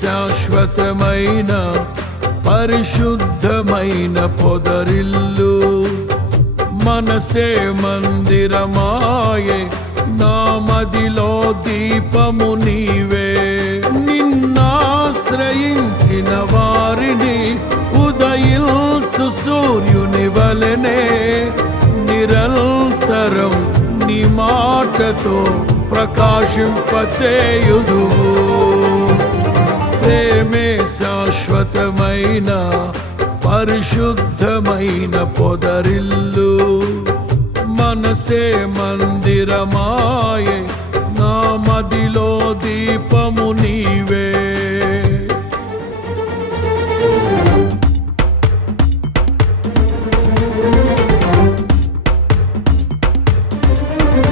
శాశ్వతమైన పరిశుద్ధమైన పొదరిల్లు. మనసే మందిరమాయే, నా మదిలో దీపము నీవే. నిన్నాశ్రయించిన వారిని ఉదయించు సూర్యుని వలెనే నిరంతరం నీ మాటతో ప్రకాశింపచేయుదువు. ప్రేమే శాశ్వతమైన పరిశుద్ధమైన పొదరిల్లు. మనసే మందిరమాయే, నా మదిలో దీపము నీవే.